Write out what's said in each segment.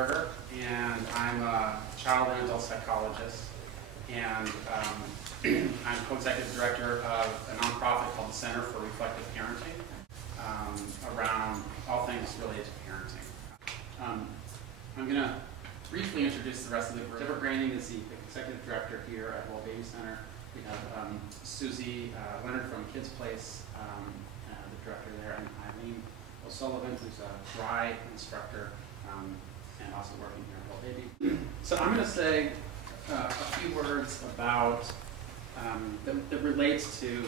Weinberger, and I'm a child and adult psychologist, and I'm co-executive director of a nonprofit called the Center for Reflective Parenting, around all things related to parenting. I'm going to briefly introduce the rest of the group. Deborah Graining is the executive director here at Well Baby Center. We have Susie Leonard from Kids Place, the director there, and Eileen O'Sullivan, who's a dry instructor and also working here at Well Baby. So I'm going to say a few words about that relates to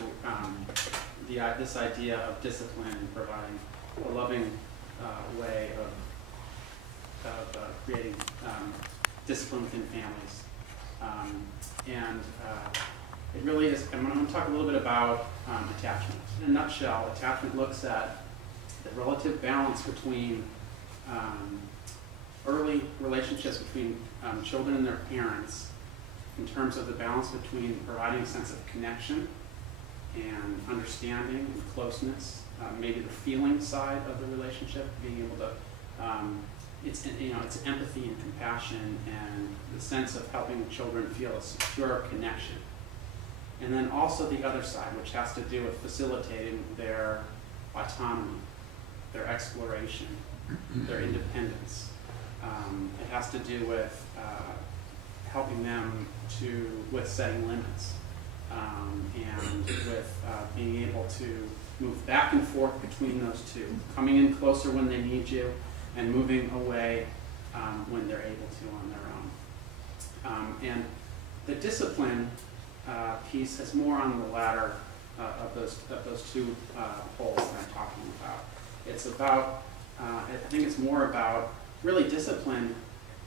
this idea of discipline and providing a loving way of creating discipline within families. It really is, I'm going to talk a little bit about attachment. In a nutshell, attachment looks at the relative balance between early relationships between children and their parents in terms of the balance between providing a sense of connection and understanding and closeness, maybe the feeling side of the relationship, being able to, it's empathy and compassion and the sense of helping children feel a secure connection. And then also the other side, which has to do with facilitating their autonomy, their exploration, their independence. It has to do with helping them with setting limits and with being able to move back and forth between those two, coming in closer when they need you and moving away when they're able to on their own. And the discipline piece is more on the latter of those two poles that I'm talking about. It's about, I think it's more about, really discipline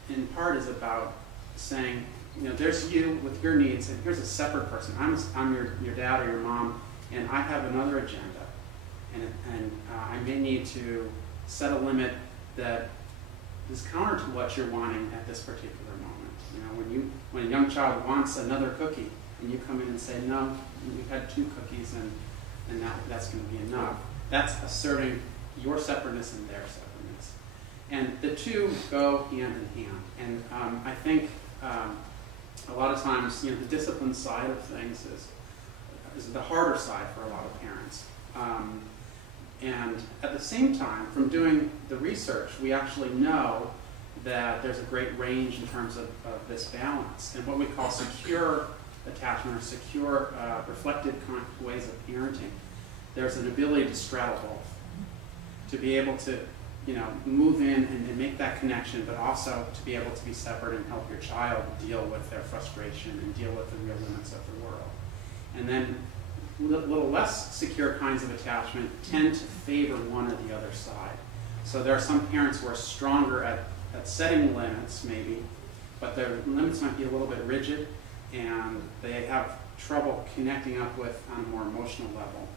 in part is about saying, there's you with your needs, and here's a separate person. I'm your dad or your mom, and I have another agenda, and I may need to set a limit that is counter to what you're wanting at this particular moment. When a young child wants another cookie, and you come in and say, no, you've had 2 cookies, and that's going to be enough. That's asserting your separateness and their separateness. And the two go hand in hand. And I think a lot of times, the discipline side of things is the harder side for a lot of parents. And at the same time, from doing the research, we actually know that there's a great range in terms of this balance. And what we call secure attachment or secure reflective kind of ways of parenting, there's an ability to straddle both. To be able to move in and make that connection, but also to be able to be separate and help your child deal with their frustration and deal with the real limits of the world. And then little less secure kinds of attachment tend to favor one or the other side. So there are some parents who are stronger at setting limits, maybe, but their limits might be a little bit rigid, and they have trouble connecting up with on a more emotional level.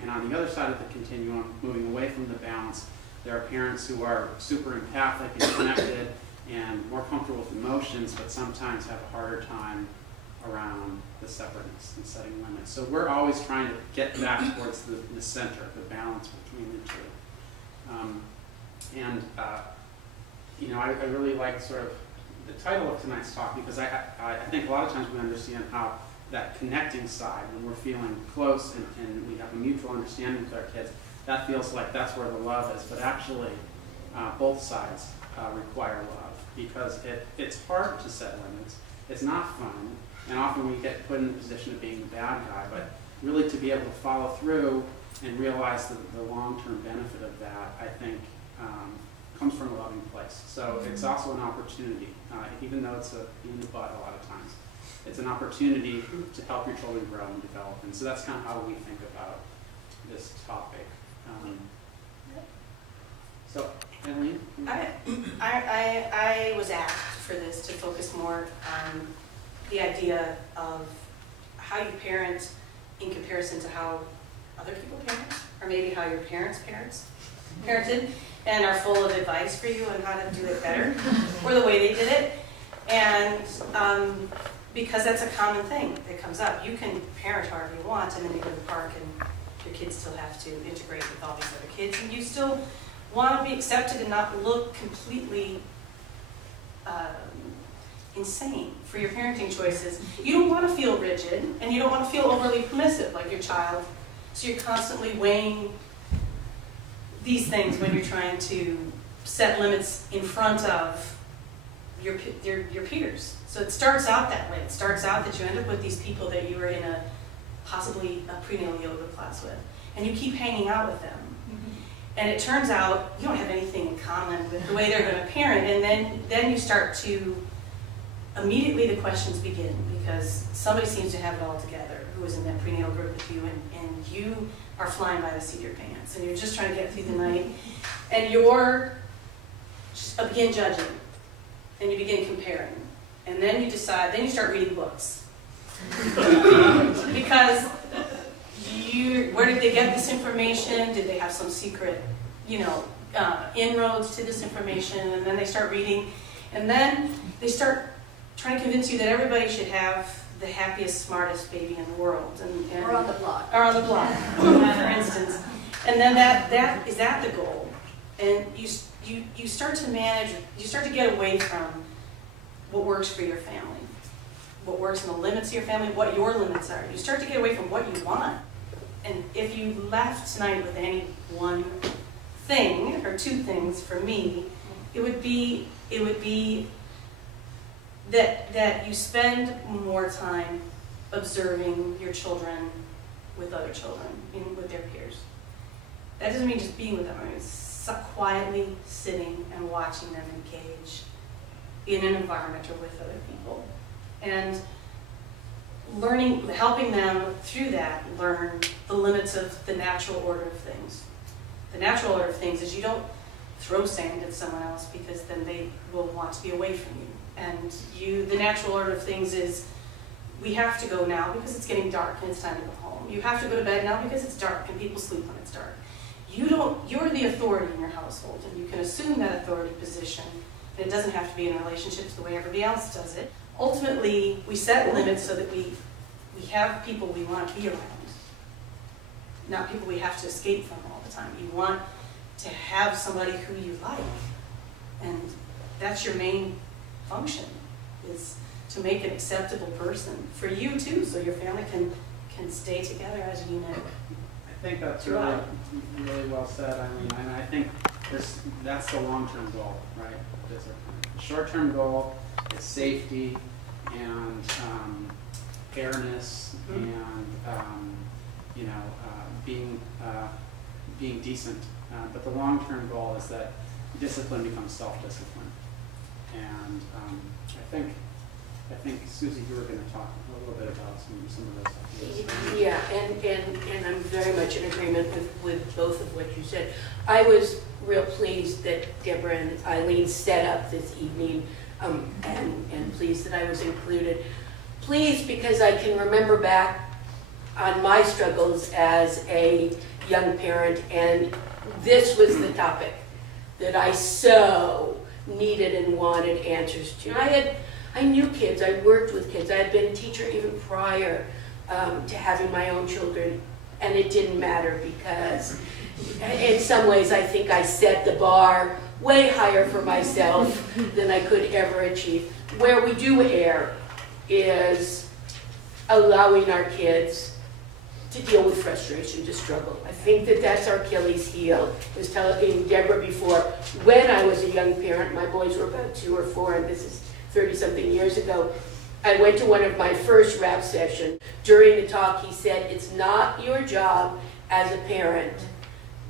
And on the other side of the continuum, moving away from the balance, there are parents who are super empathic and connected and more comfortable with emotions, but sometimes have a harder time around the separateness and setting limits. So we're always trying to get back towards the center, the balance between the two. I really like sort of the title of tonight's talk, because I think a lot of times we understand how that connecting side, when we're feeling close and we have a mutual understanding with our kids, that feels like that's where the love is. But actually, both sides require love, because it's hard to set limits. It's not fun, and often we get put in the position of being the bad guy. But really, to be able to follow through and realize the long-term benefit of that, I think, comes from a loving place. So it's also an opportunity, even though it's in the butt a lot of times. It's an opportunity to help your children grow and develop. And so that's kind of how we think about this topic. So, Eileen? I was asked for this to focus more on the idea of how you parent in comparison to how other people parent, or maybe how your parents parented, and are full of advice for you on how to do it better, or the way they did it. And because that's a common thing that comes up. You can parent however you want, and then you go to the park and your kids still have to integrate with all these other kids, and you still want to be accepted and not look completely insane for your parenting choices. You don't want to feel rigid, and you don't want to feel overly permissive like your child. So you're constantly weighing these things when you're trying to set limits in front of your peers. So it starts out that way. It starts out that you end up with these people that you are in possibly a prenatal yoga class with, and you keep hanging out with them. And it turns out you don't have anything in common with the way they're going to parent, and then you start to, immediately the questions begin, because somebody seems to have it all together who was in that prenatal group with you, and you are flying by the seat of your pants, and you're just trying to get through the night, and you're begin judging, and you begin comparing, and then you decide, then you start reading books. Because where did they get this information? Did they have some secret, inroads to this information? And then they start reading, and then they start trying to convince you that everybody should have the happiest, smartest baby in the world. Or on the block. Or on the block, for instance. And then that is that the goal. And you start to manage, you start to get away from what works for your family, what works in the limits of your family, what your limits are. You start to get away from what you want. And if you left tonight with any one thing, or two things for me, it would be that you spend more time observing your children with other children, with their peers. That doesn't mean just being with them. I mean, it's quietly sitting and watching them engage in an environment or with other people. And helping them through that learn the limits of the natural order of things. The natural order of things is you don't throw sand at someone else, because then they will want to be away from you. And the natural order of things is, we have to go now because it's getting dark and it's time to go home. You have to go to bed now because it's dark and people sleep when it's dark. You're the authority in your household, and you can assume that authority position, and it doesn't have to be in relationships the way everybody else does it. Ultimately, we set limits so that we have people we want to be around, not people we have to escape from all the time. You want to have somebody who you like, and that's your main function, is to make an acceptable person for you too, so your family can stay together as a unit. I think that's really, really well said. I mean, and I think that's the long-term goal, right? The short-term goal is safety and fairness, and being decent. But the long-term goal is that discipline becomes self-discipline. And I think Susie, you were going to talk a little bit about some of those ideas. Yeah, and I'm very much in agreement with both of what you said. I was real pleased that Deborah and Eileen set up this evening, and pleased that I was included. Pleased because I can remember back on my struggles as a young parent, and this was the topic that I so needed and wanted answers to. I knew kids, I worked with kids, I had been a teacher even prior to having my own children, and it didn't matter because in some ways I think I set the bar way higher for myself than I could ever achieve. Where we do err is allowing our kids to deal with frustration, to struggle. I think that that's our Achilles heel. I was telling Deborah before, when I was a young parent, my boys were about 2 or 4, and this is 30-something years ago, I went to one of my first rap sessions. During the talk, he said, it's not your job as a parent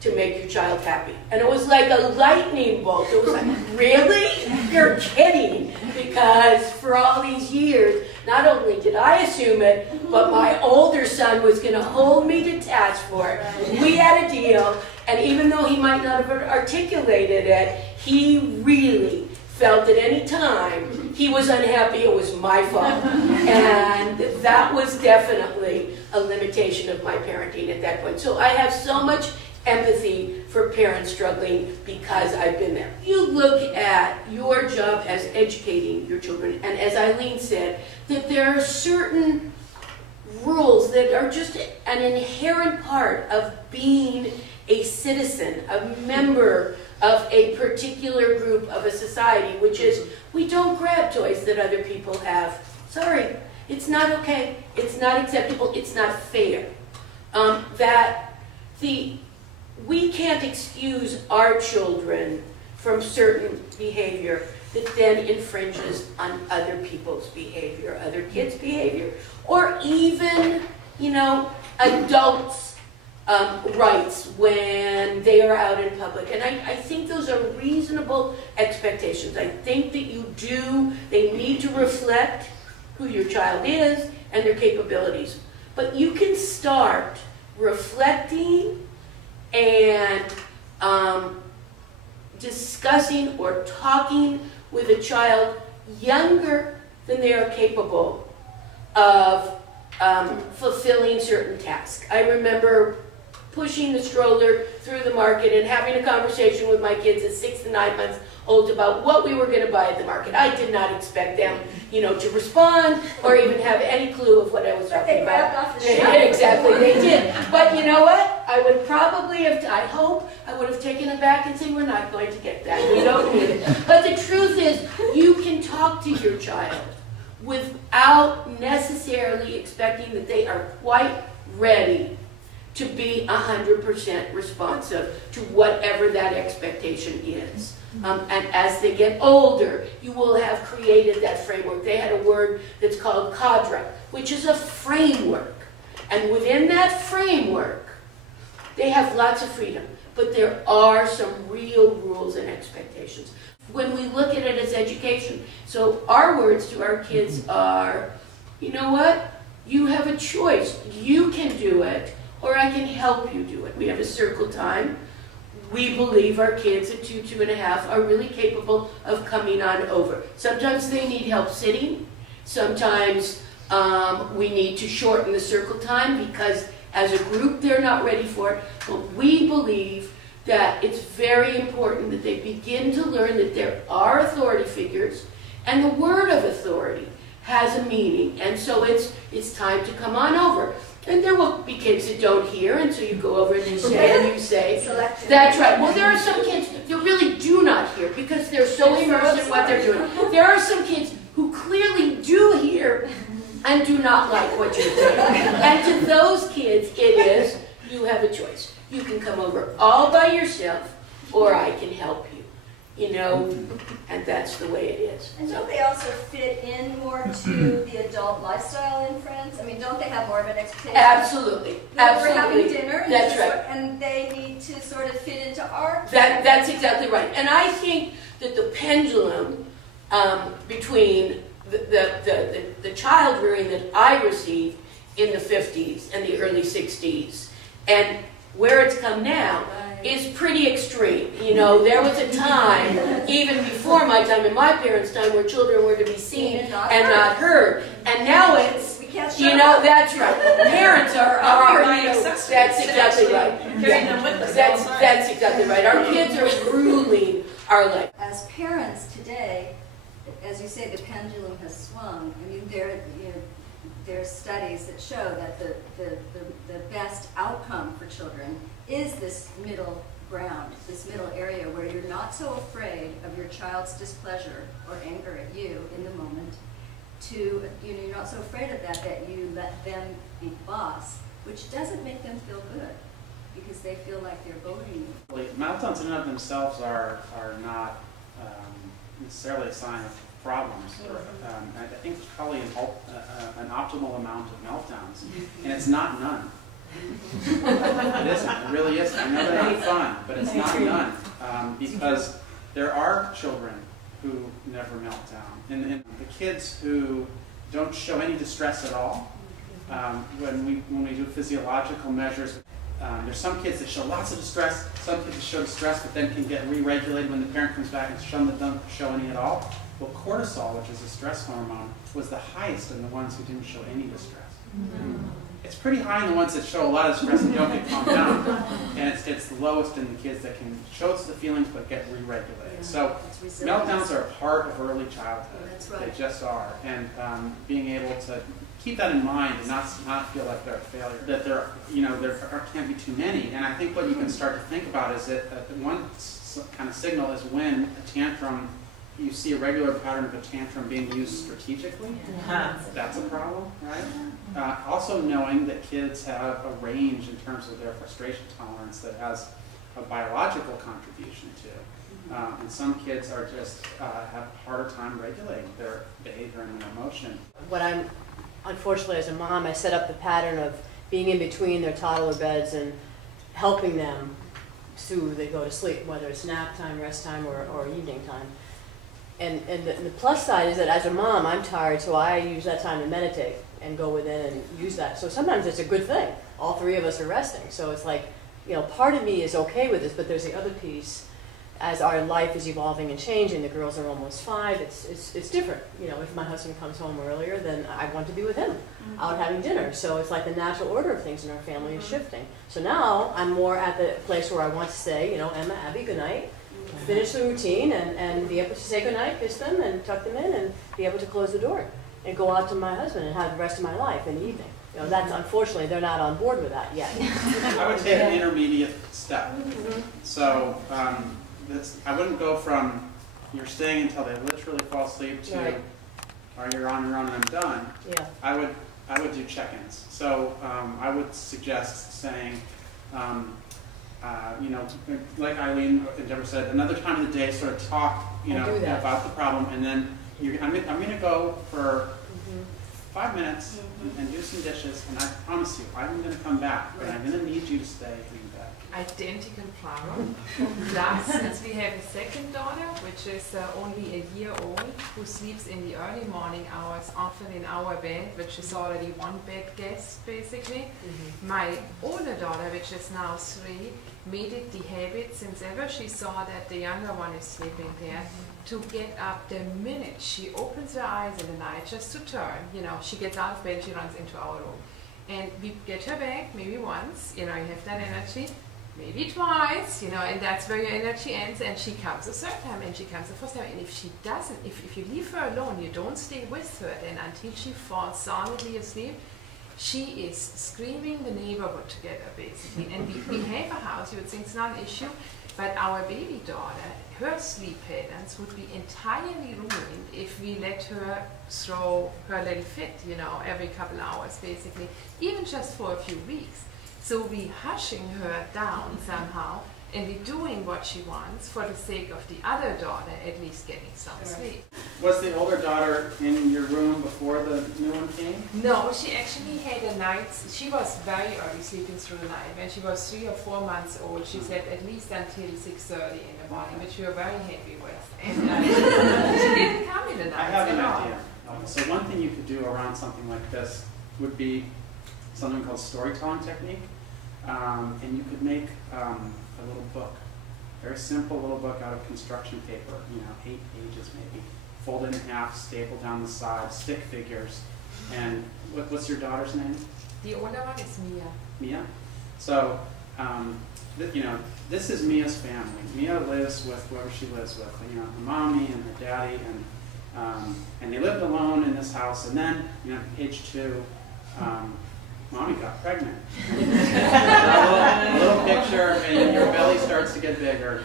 to make your child happy. And it was like a lightning bolt. It was like, really? You're kidding. Because for all these years, not only did I assume it, but my older son was going to hold me to task for it. We had a deal, and even though he might not have articulated it, he really felt at any time he was unhappy, it was my fault. And that was definitely a limitation of my parenting at that point. So I have so much empathy for parents struggling because I've been there. You look at your job as educating your children, and as Eileen said, that there are certain rules that are just an inherent part of being a citizen, a member of a particular group of a society, which is, we don't grab toys that other people have. Sorry, it's not okay, it's not acceptable, it's not fair. We can't excuse our children from certain behavior that then infringes on other people's behavior, other kids' behavior, or even, you know, adults' rights when they are out in public. And I think those are reasonable expectations. I think that they need to reflect who your child is and their capabilities. But you can start reflecting and discussing or talking with a child younger than they are capable of fulfilling certain tasks. I remember pushing the stroller through the market and having a conversation with my kids at 6 to 9 months old about what we were going to buy at the market. I did not expect them, you know, to respond or even have any clue of what I was talking about. They grabbed off the shelf. Exactly, they did. But you know what? I would probably have, I hope, I would have taken it back and said, we're not going to get that. We don't need it. But the truth is, you can talk to your child without necessarily expecting that they are quite ready to be 100% responsive to whatever that expectation is. And as they get older, you will have created that framework. They had a word that's called cadre, which is a framework. And within that framework, they have lots of freedom. But there are some real rules and expectations. When we look at it as education, so our words to our kids are, you know what? You have a choice. You can do it, or I can help you do it. We have a circle time. We believe our kids at 2, 2.5 are really capable of coming on over. Sometimes they need help sitting. Sometimes we need to shorten the circle time because as a group they're not ready for it. But we believe that it's very important that they begin to learn that there are authority figures and the word of authority has a meaning. And so it's time to come on over. And there will be kids that don't hear, and so you go over and you say, that's right. Well, there are some kids that really do not hear because they're so immersed in what they're doing. There are some kids who clearly do hear and do not like what you're doing. And to those kids, it is, you have a choice. You can come over all by yourself, or I can help you. You know, and that's the way it is. And don't they also fit in more to the adult lifestyle in Friends? I mean, don't they have more of an expectation? Absolutely. We're having dinner, and that's right. And they need to sort of fit into our... That's exactly right. And I think that the pendulum between the child rearing that I received in the 50s and the early 60s and where it's come now is pretty extreme. You know, there was a time, even before my time, in my parents' time, where children were to be seen and not heard. And now it's, you know, that's right. Parents are you know, that's exactly right. That's exactly right. Our kids are ruling our life. As parents today, as you say, the pendulum has swung. I mean, there are studies that show that the best outcome for children is this middle ground, this middle area where you're not so afraid of your child's displeasure or anger at you in the moment, you're not so afraid of that you let them be boss, which doesn't make them feel good because they feel like they're bullying you. Meltdowns in and of themselves are not necessarily a sign of problems. I think there's probably an optimal amount of meltdowns, and it's not none. It isn't. It really isn't. I know they're not fun, but it's not none because there are children who never melt down, and the kids who don't show any distress at all. When we do physiological measures, there's some kids that show lots of distress. Some kids that show distress, but then can get re-regulated when the parent comes back and show them that don't show any at all. Well, cortisol, which is a stress hormone, was the highest in the ones who didn't show any distress. It's pretty high in the ones that show a lot of stress and don't get calmed down. And it's the lowest in the kids that can show us the feelings but get re-regulated. So meltdowns are a part of early childhood. That's right. They just are. And being able to keep that in mind and not feel like they're a failure. That there can't be too many. And I think what you can start to think about is that one kind of signal is when a tantrum, you see a regular pattern of a tantrum being used strategically. That's a problem, right? Also knowing that kids have a range in terms of their frustration tolerance that has a biological contribution to. And some kids are just have a harder time regulating their behavior and their emotion. Unfortunately, as a mom, I set up the pattern of being in between their toddler beds and helping them soothe, they go to sleep, whether it's nap time, rest time, or evening time. And the plus side is that as a mom, I'm tired, so I use that time to meditate and go within and use that. So sometimes it's a good thing. All three of us are resting. So it's like, part of me is okay with this, but there's the other piece. As our life is evolving and changing, the girls are almost 5, it's different. If my husband comes home earlier, then I want to be with him, out having dinner. So it's like the natural order of things in our family is shifting. So now I'm more at the place where I want to say, Emma, Abby, good night, finish the routine and be able to say good night, kiss them and tuck them in and be able to close the door and go out to my husband and have the rest of my life in the evening. That's unfortunately, they're not on board with that yet. I would take an intermediate step. So, I wouldn't go from you're staying until they literally fall asleep to or you're on your own and I'm done. Yeah. I would do check-ins. So I would suggest saying, like Eileen and Deborah said, another time of the day, sort of talk, about the problem, and then I'm going to go for 5 minutes and do some dishes, and I promise you, I'm going to come back, but I'm going to need you to stay in bed. Identical problem. Plus, since we have a second daughter, which is only a year old, who sleeps in the early morning hours, often in our bed, which is already one bed guest, basically. My older daughter, which is now 3, made it the habit, since ever she saw that the younger one is sleeping there, to get up the minute she opens her eyes in the night, just to turn. She gets out of bed, she runs into our room. And we get her back maybe once, you have that energy. Maybe twice, and that's where your energy ends, and she comes a third time, and she comes the first time, and if she doesn't, if you leave her alone, you don't stay with her, then until she falls solidly asleep, she is screaming the neighborhood together, basically. And we have a house, you would think it's not an issue, but our baby daughter, her sleep patterns would be entirely ruined if we let her throw her little fit, every couple hours, basically, even just for a few weeks. So we hushing her down somehow, and we doing what she wants for the sake of the other daughter at least getting some sleep. Was the older daughter in your room before the new one came? No, she actually had a night. She was very early sleeping through the night. When she was 3 or 4 months old, she slept at least until 6:30 in the morning, which we were very happy with. And she didn't come in the night. I have an idea. So one thing you could do around something like this would be something called storytelling technique. And you could make a little book, very simple little book out of construction paper, 8 pages maybe, fold it in half, staple down the sides, stick figures. And what's your daughter's name? The older one is Mia. Mia? So, this is Mia's family. Mia lives with whoever she lives with, her mommy and her daddy, and they lived alone in this house. And then, page 2, Mommy got pregnant. a little picture, and your belly starts to get bigger,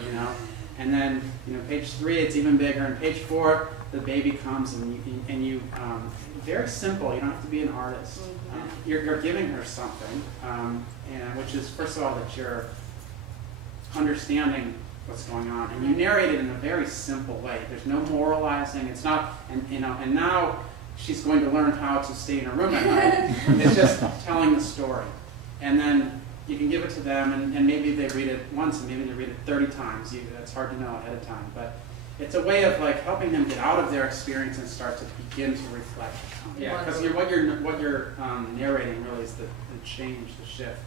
And then, page 3, it's even bigger. And page 4, the baby comes, and you very simple. You don't have to be an artist. You're giving her something, and which is, first of all, that you're understanding what's going on, and you narrate it in a very simple way. There's no moralizing. It's not, and now she's going to learn how to stay in her room at night. It's just telling the story. And then you can give it to them, and maybe they read it once, and maybe they read it 30 times. That's hard to know ahead of time. But it's a way of helping them get out of their experience and start to begin to reflect. Yeah, because what you're narrating really is the change, the shift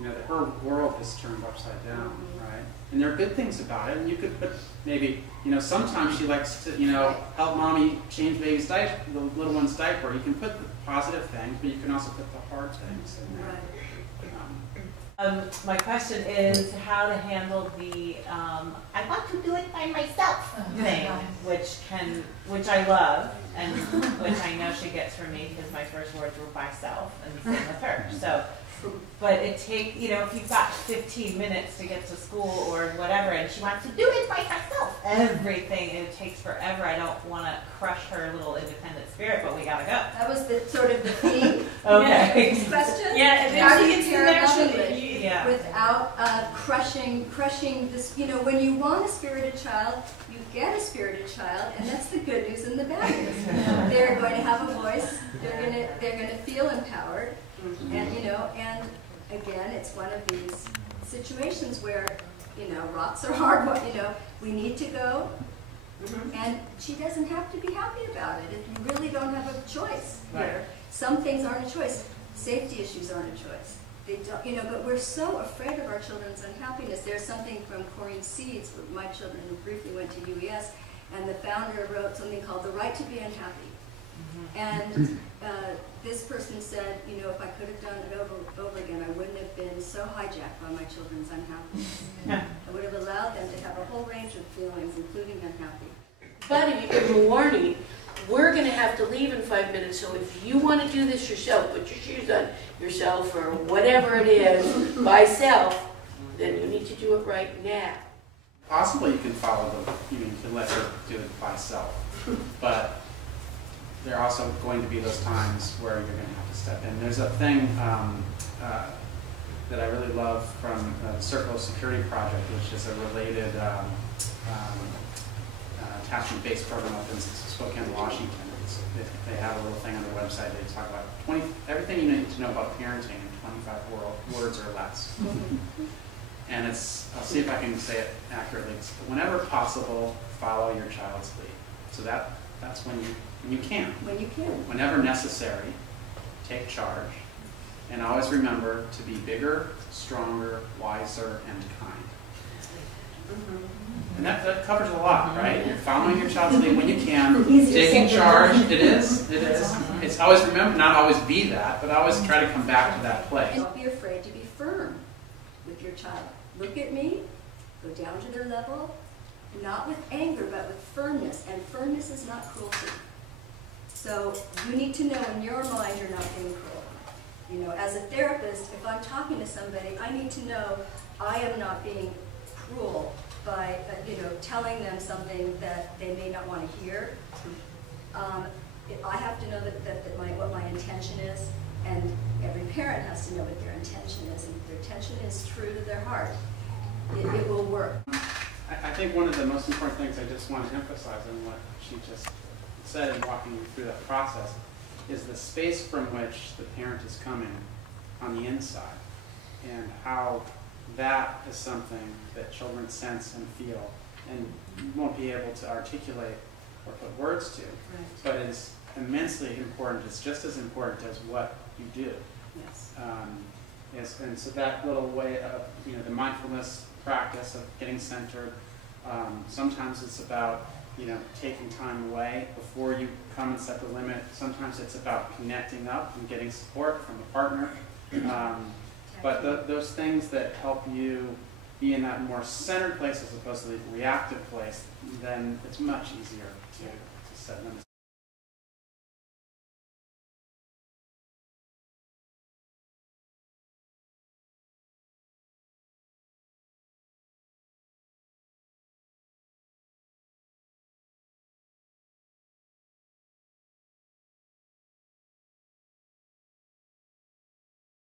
you know, that her world is turned upside down, right? And there are good things about it, and you could put maybe, you know, sometimes she likes to, you know, help mommy change baby's diaper, the little one's diaper. You can put the positive things, but you can also put the hard things in there. My question is how to handle the I want to do it by myself thing, which I love, and which I know she gets from me because my first words were myself, and same with her. So, but it takes, you know, if you've got 15 minutes to get to school or whatever, and she wants to do it by herself, everything, and it takes forever. I don't want to crush her little independent spirit, but we gotta go. That was the sort of the theme. Okay. Question. Yeah, How do you it's parent naturally, English yeah. without crushing this? You know, when you want a spirited child, you get a spirited child, and that's the good news and the bad news. They're going to have a voice. They're gonna feel empowered. And you know, and again, it's one of these situations where, you know, rocks are hard. You know, we need to go, and she doesn't have to be happy about it. If you really don't have a choice here, some things aren't a choice. Safety issues aren't a choice. They don't, you know. But we're so afraid of our children's unhappiness. There's something from Corinne Seeds. My children briefly went to UES, and the founder wrote something called "The Right to Be Unhappy." And this person said, you know, if I could have done it over again, I wouldn't have been so hijacked by my children's unhappiness. I would have allowed them to have a whole range of feelings, including unhappy. But if you give them a warning, we're going to have to leave in 5 minutes, so if you want to do this yourself, put your shoes on yourself or whatever it is, by self, then you need to do it right now. Possibly you can follow you can let her do it by herself, but there are also going to be those times where you're going to have to step in. There's a thing that I really love from the Circle of Security Project, which is a related attachment-based program up in Spokane, Washington. They have a little thing on their website. They talk about everything you need to know about parenting in 25 words or less. And I'll see if I can say it accurately. It's, whenever possible, follow your child's lead. So that's when you can. When you can. Whenever necessary, take charge. And always remember to be bigger, stronger, wiser, and kind. And that covers a lot, right? Following your child's lead when you can, taking charge. It is. It's always remember, not always be that, but always try to come back to that place. Don't be afraid to be firm with your child. Look at me, go down to their level, not with anger, but with firmness. And firmness is not cruelty. So you need to know in your mind you're not being cruel. You know, as a therapist, if I'm talking to somebody, I need to know I am not being cruel by, you know, telling them something that they may not want to hear. I have to know what my intention is, and every parent has to know what their intention is. And if their intention is true to their heart, it will work. I think one of the most important things I just want to emphasize in what she just said in walking you through that process is the space from which the parent is coming on the inside, and how that is something that children sense and feel and won't be able to articulate or put words to, but is immensely important. It's just as important as what you do. Yes. And so that little way of, you know, the mindfulness practice of getting centered, sometimes it's about, you know, taking time away before you come and set the limit. Sometimes it's about connecting up and getting support from a partner. But those things that help you be in that more centered place as opposed to the reactive place, then it's much easier to set limits.